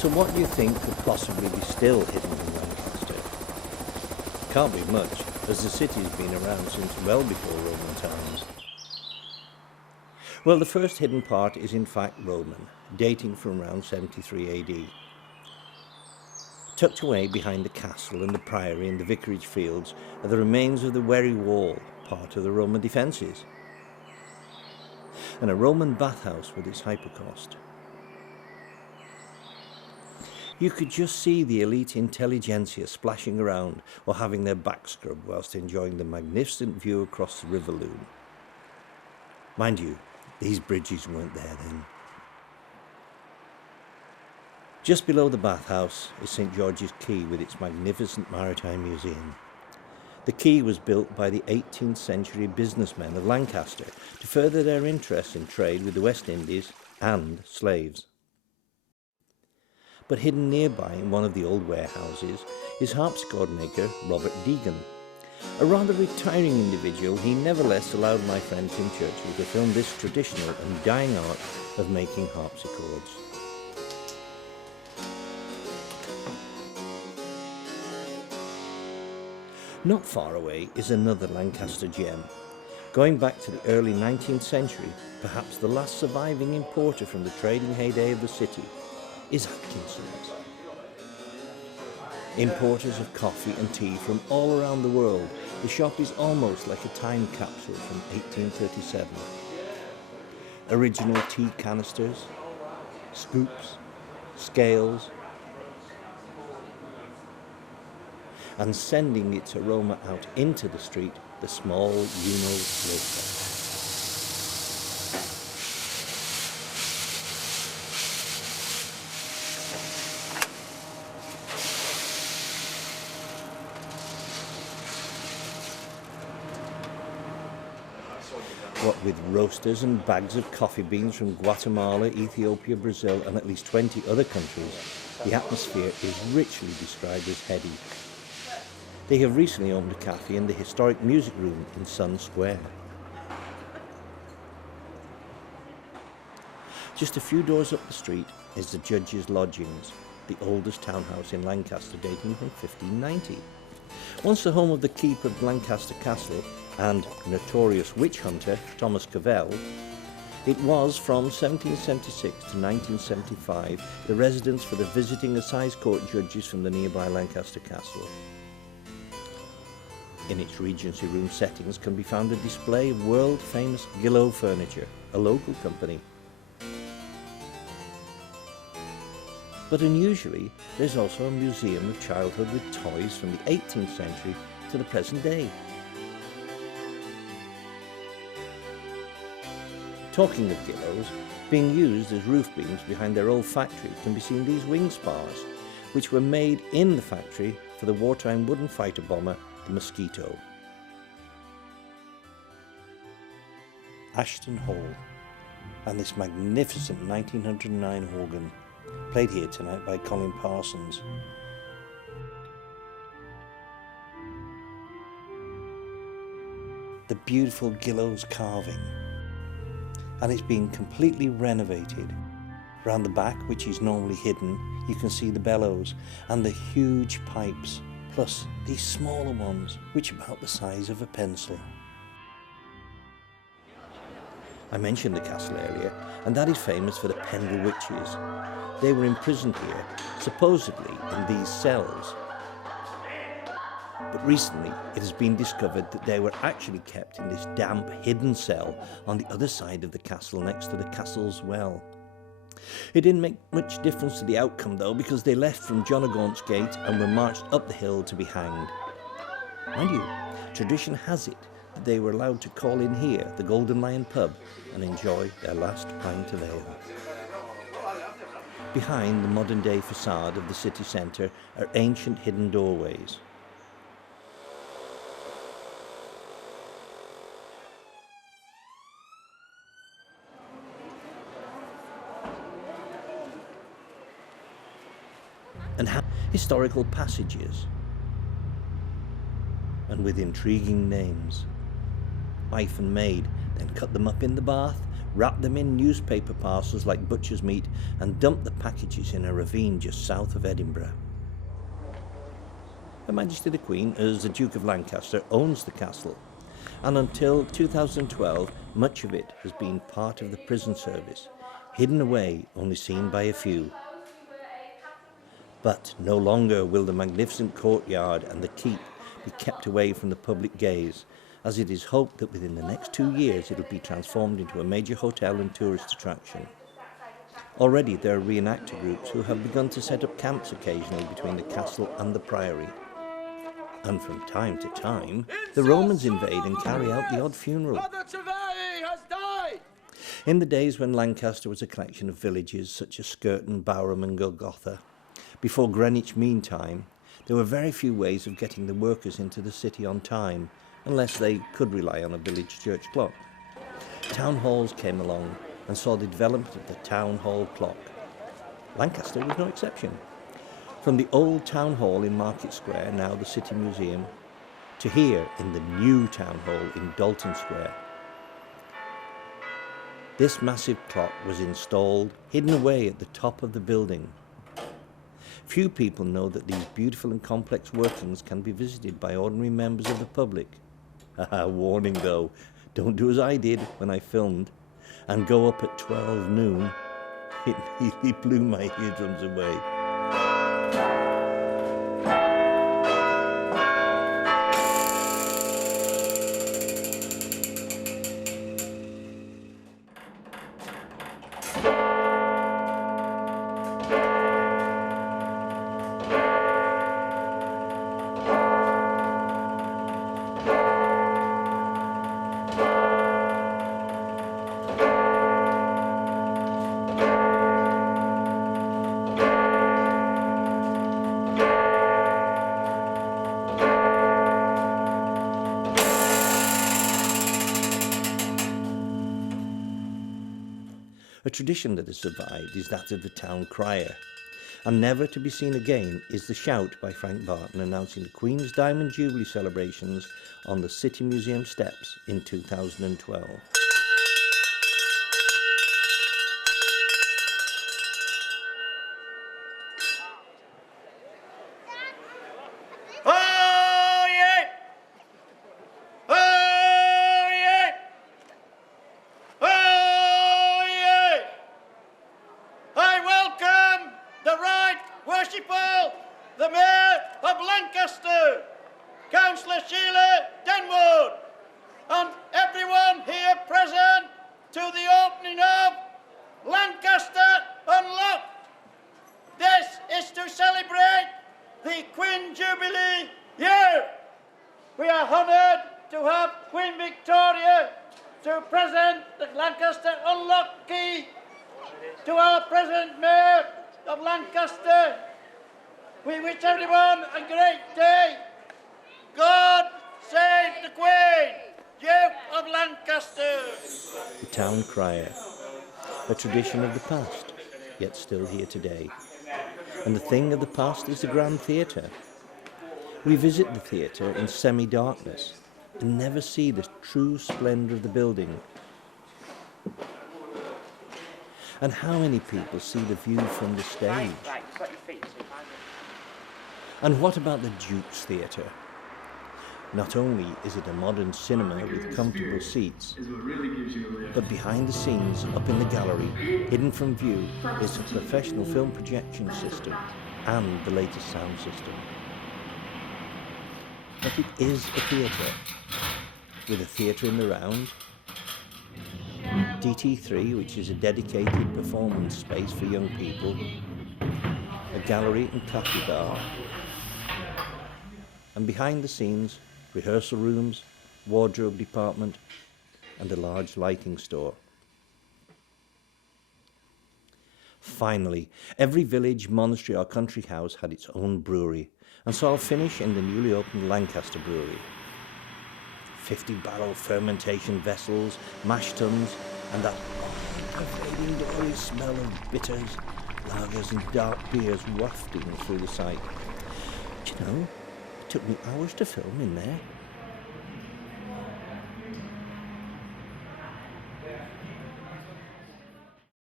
So what do you think could possibly be still hidden in Lancaster? Can't be much, as the city's been around since well before Roman times. Well, the first hidden part is in fact Roman, dating from around 73 AD. Tucked away behind the castle and the priory and the vicarage fields are the remains of the Wherry Wall, part of the Roman defences, and a Roman bathhouse with its hypocaust. You could just see the elite intelligentsia splashing around or having their backs scrubbed whilst enjoying the magnificent view across the River Loon. Mind you, these bridges weren't there then. Just below the bathhouse is St George's Quay with its magnificent maritime museum. The quay was built by the 18th century businessmen of Lancaster to further their interest in trade with the West Indies and slaves. But hidden nearby in one of the old warehouses is harpsichord maker Robert Deegan. A rather retiring individual, he nevertheless allowed my friend Tim Churchill to film this traditional and dying art of making harpsichords. Not far away is another Lancaster gem. Going back to the early 19th century, perhaps the last surviving importer from the trading heyday of the city is Atkinson's. Importers of coffee and tea from all around the world, the shop is almost like a time capsule from 1837. Original tea canisters, scoops, scales, and sending its aroma out into the street, the small Uno roaster. What with roasters and bags of coffee beans from Guatemala, Ethiopia, Brazil, and at least 20 other countries, the atmosphere is richly described as heady. They have recently opened a cafe in the historic music room in Sun Square. Just a few doors up the street is the Judge's Lodgings, the oldest townhouse in Lancaster dating from 1590. Once the home of the keeper of Lancaster Castle and notorious witch hunter Thomas Cavell, it was from 1776 to 1975 the residence for the visiting assize court judges from the nearby Lancaster Castle. In its Regency Room settings can be found a display of world-famous Gillow furniture, a local company. But unusually, there's also a museum of childhood with toys from the 18th century to the present day. Talking of Gillows, being used as roof beams behind their old factory can be seen these wing spars, which were made in the factory for the wartime wooden fighter bomber, the Mosquito. Ashton Hall, and this magnificent 1909 organ, played here tonight by Colin Parsons. The beautiful Gillows carving, and it's been completely renovated. Round the back, which is normally hidden, you can see the bellows and the huge pipes, plus these smaller ones, which are about the size of a pencil. I mentioned the castle earlier, and that is famous for the Pendle witches. They were imprisoned here, supposedly in these cells. But recently it has been discovered that they were actually kept in this damp, hidden cell on the other side of the castle next to the castle's well. It didn't make much difference to the outcome though, because they left from John o' Gaunt's Gate and were marched up the hill to be hanged. Mind you, tradition has it that they were allowed to call in here, the Golden Lion pub, and enjoy their last pint of ale. Behind the modern-day facade of the city centre are ancient hidden doorways. And historical passages, and with intriguing names. Wife and maid then cut them up in the bath, wrapped them in newspaper parcels like butcher's meat, and dumped the packages in a ravine just south of Edinburgh. Her Majesty the Queen, as the Duke of Lancaster, owns the castle, and until 2012 much of it has been part of the prison service, hidden away, only seen by a few. But no longer will the magnificent courtyard and the keep be kept away from the public gaze, as it is hoped that within the next 2 years it will be transformed into a major hotel and tourist attraction. Already there are reenactor groups who have begun to set up camps occasionally between the castle and the priory. And from time to time, the Romans invade and carry out the odd funeral. In the days when Lancaster was a collection of villages such as Skirton, Bowerham and Golgotha, before Greenwich Mean Time, there were very few ways of getting the workers into the city on time, unless they could rely on a village church clock. Town halls came along and saw the development of the town hall clock. Lancaster was no exception. From the old town hall in Market Square, now the City Museum, to here in the new town hall in Dalton Square. This massive clock was installed, hidden away at the top of the building. Few people know that these beautiful and complex workings can be visited by ordinary members of the public. Warning though, don't do as I did when I filmed and go up at 12 noon. It nearly blew my eardrums away. A tradition that has survived is that of the town crier, and never to be seen again is the shout by Frank Barton announcing the Queen's Diamond Jubilee celebrations on the City Museum steps in 2012. The Mayor of Lancaster, Councillor Sheila Denwood, and everyone here present to the opening of Lancaster Unlocked. This is to celebrate the Queen Jubilee year. We are honoured to have Queen Victoria to present the Lancaster Unlocked key to our present Mayor of Lancaster. We wish everyone a great day. God save the Queen, Duke of Lancaster. The town crier, a tradition of the past, yet still here today. And the thing of the past is the Grand Theatre. We visit the theatre in semi-darkness and never see the true splendour of the building. And how many people see the view from the stage? And what about the Duke's Theatre? Not only is it a modern cinema with comfortable seats, but behind the scenes, up in the gallery, hidden from view, is a professional film projection system and the latest sound system. But it is a theatre, with a theatre in the round, DT3, which is a dedicated performance space for young people, a gallery and coffee bar, and behind the scenes, rehearsal rooms, wardrobe department, and a large lighting store. Finally, every village, monastery or country house had its own brewery, and saw a finish in the newly opened Lancaster Brewery. 50-barrel fermentation vessels, mash tuns, and that pervading glorious smell of bitters, lagers and dark beers wafting through the site. Do you know, it took me hours to film in there.